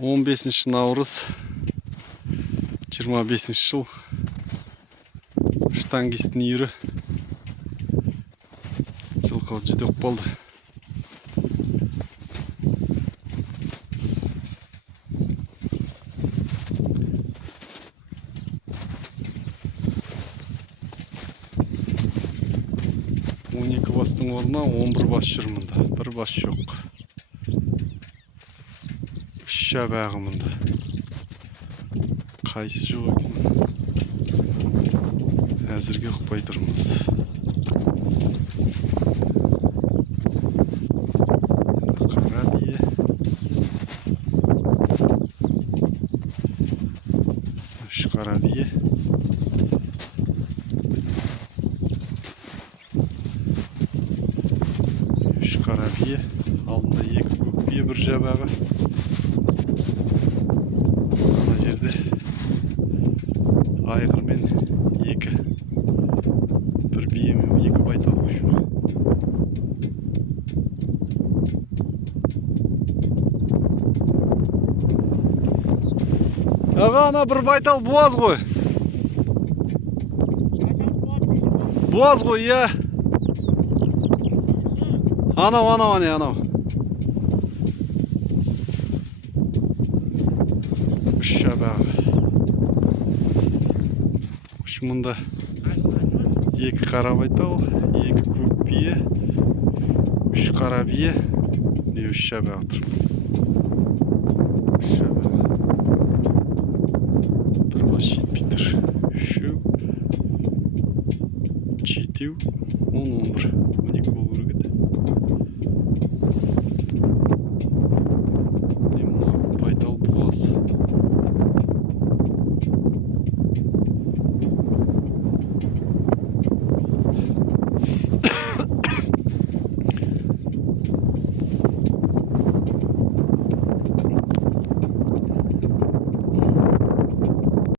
15 наурыз 25 жыл. Штангисттің үйірі Жылқыға жүдек болды. Он екі бастың орнына 11 бас жүр мұнда. Bir бас жоқ. Үш жабағы мұнда. Қайсы жоқ екен? Әзірге ұқпай тұрмыз. Қара бие. Үш қара бие. Үш қара бие. Алдында екі көк бие, бір жабағы. Ана жерде айғыр мен екі. Bir bие мен екі байтал құшу. Аға, ана бір байтал буаз ғой. Буаз ғой, иә. Анау. Үш жабағы. Мұнда екі қара байтал, екі көк бие, үш қара бие, үш жабағы тұр. Үш жабағы. Bir бас жетпей тұр. Үшеу, жетеу, 10-11.